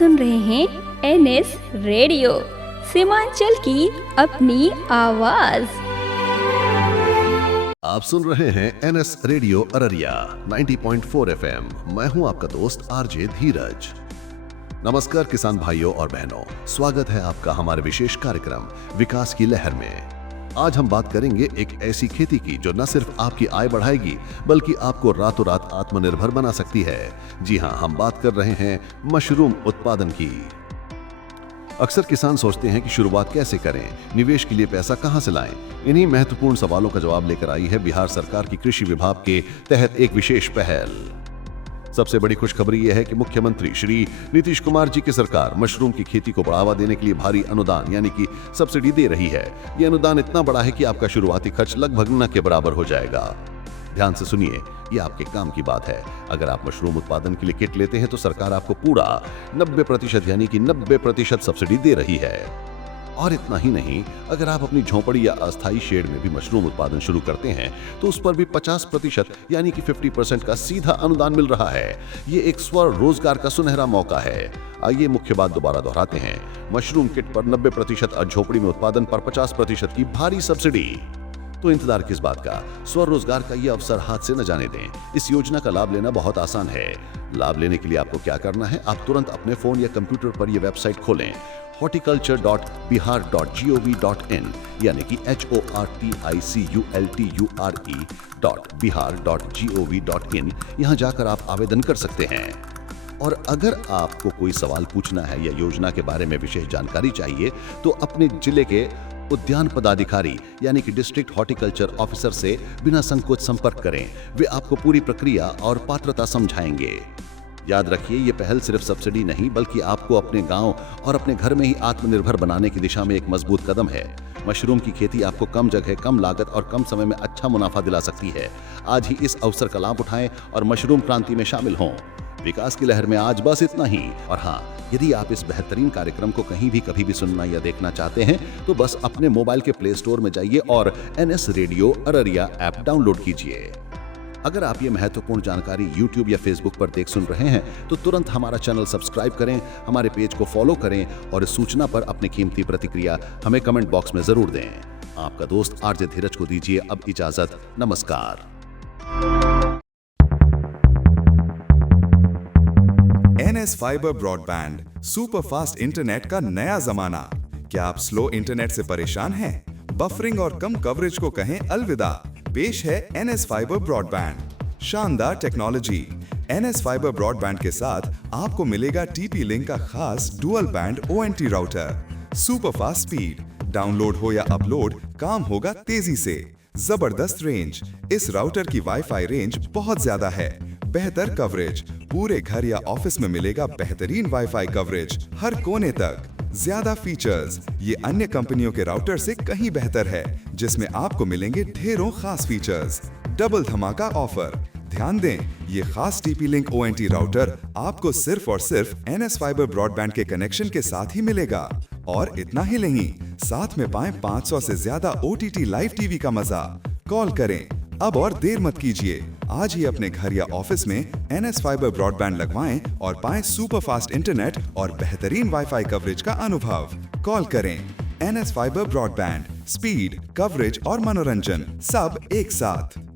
सुन रहे हैं NS radio, Seemanchal की अपनी आवाज। आप सुन रहे हैं एनएस रेडियो अररिया 90.4 एफएम। मैं हूं आपका दोस्त आरजे धीरज। नमस्कार किसान भाइयों और बहनों, स्वागत है आपका हमारे विशेष कार्यक्रम विकास की लहर में। आज हम बात करेंगे एक ऐसी खेती की जो न सिर्फ आपकी आय बढ़ाएगी बल्कि आपको रातों रात आत्मनिर्भर बना सकती है। जी हां, हम बात कर रहे हैं मशरूम उत्पादन की। अक्सर किसान सोचते हैं कि शुरुआत कैसे करें, निवेश के लिए पैसा कहां से लाएं। इन्हीं महत्वपूर्ण सवालों का जवाब लेकर आई है बिहार सरकार की कृषि विभाग के तहत एक विशेष पहल। सबसे बड़ी खुशखबरी यह है कि मुख्यमंत्री श्री नीतीश कुमार जी की सरकार मशरूम की खेती को बढ़ावा देने के लिए भारी अनुदान यानी कि सब्सिडी दे रही है। यह अनुदान इतना बड़ा है कि आपका शुरुआती खर्च लगभग न के बराबर हो जाएगा। ध्यान से सुनिए, ये आपके काम की बात है। अगर आप मशरूम उत्पादन के लिए किट लेते हैं तो सरकार आपको पूरा 90% यानी कि 90% सब्सिडी दे रही है। और इतना ही नहीं, अगर आप अपनी झोंपड़ी या अस्थायी शेड में भी मशरूम उत्पादन शुरू करते हैं तो उस पर भी 50% यानी कि 50% का सीधा अनुदान मिल रहा है। ये एक स्वरोजगार का सुनहरा मौका है। आइए मुख्य बात दोबारा दोहराते हैं। मशरूम किट पर 90% और झोपड़ी में उत्पादन पर 50% की भारी सब्सिडी। तो इंतजार किस बात का? स्वरोजगार का ये अवसर हाथ से न जाने दें। इस योजना का लाभ लेना बहुत आसान है। लाभ लेने के लिए आपको क्या करना है, आप तुरंत अपने फोन या कंप्यूटर पर यह वेबसाइट खोलें horticulture.bihar.gov.in यानी कि horticulture.bihar.gov.in। यहाँ जाकर आप आवेदन कर सकते हैं। और अगर आपको कोई सवाल पूछना है या योजना के बारे में विशेष जानकारी चाहिए तो अपने जिले के उद्यान पदाधिकारी यानी कि डिस्ट्रिक्ट हॉर्टिकल्चर ऑफिसर से बिना संकोच संपर्क करें। वे आपको पूरी प्रक्रिया और पात्रता समझाएंगे। याद रखिए, ये पहल सिर्फ सब्सिडी नहीं बल्कि आपको अपने गांव और अपने घर में ही आत्मनिर्भर बनाने की दिशा में एक मजबूत कदम है। मशरूम की खेती आपको कम जगह, कम लागत और कम समय में अच्छा मुनाफा दिला सकती है। आज ही इस अवसर का लाभ उठाएं और मशरूम क्रांति में शामिल हों। विकास की लहर में आज बस इतना ही। और हाँ, यदि आप इस बेहतरीन कार्यक्रम को कहीं भी कभी भी सुनना या देखना चाहते हैं तो बस अपने मोबाइल के प्ले स्टोर में जाइए और NS radio Araria app download कीजिए। अगर आप ये महत्वपूर्ण जानकारी YouTube या Facebook पर देख सुन रहे हैं तो तुरंत हमारा चैनल सब्सक्राइब करें, हमारे पेज को फॉलो करें और इस सूचना पर अपनी कीमती प्रतिक्रिया हमें कमेंट बॉक्स में जरूर दें। आपका दोस्त आरजे धीरज को दीजिए अब इजाजत। नमस्कार। NS fiber broadband super fast internet का नया जमाना। क्या आप स्लो इंटरनेट से परेशान हैं? बफरिंग और कम कवरेज को कहें अलविदा। पेश है एनएस फाइबर ब्रॉडबैंड। शानदार टेक्नोलॉजी। एनएस फाइबर ब्रॉडबैंड के साथ आपको मिलेगा टीपी लिंक का खास dual band ONT router. Super fast speed, download हो या अपलोड, काम होगा तेजी से। जबरदस्त रेंज। इस राउटर की वाईफाई रेंज बहुत ज्यादा है। बेहतर कवरेज, पूरे घर या ऑफिस में मिलेगा बेहतरीन वाईफाई कवरेज हर कोने तक। ज्यादा फीचर्स, ये अन्य कंपनियों के राउटर से कहीं बेहतर है जिसमें आपको मिलेंगे ढेरों खास फीचर्स। डबल धमाका ऑफर। ध्यान दें, ये खास टीपी लिंक ओएनटी राउटर आपको सिर्फ और सिर्फ एनएस फाइबर ब्रॉडबैंड के कनेक्शन के साथ ही मिलेगा। और इतना ही नहीं, साथ में पाएं 500 से ज्यादा ओटीटी लाइव टीवी का मजा। कॉल करें अब और देर मत कीजिए। आज ही अपने घर या ऑफिस में एनएस फाइबर ब्रॉडबैंड लगवाएं और पाएं सुपर फास्ट इंटरनेट और बेहतरीन वाईफाई कवरेज का अनुभव। कॉल करें। NS fiber broadband, speed, coverage और मनोरंजन सब एक साथ।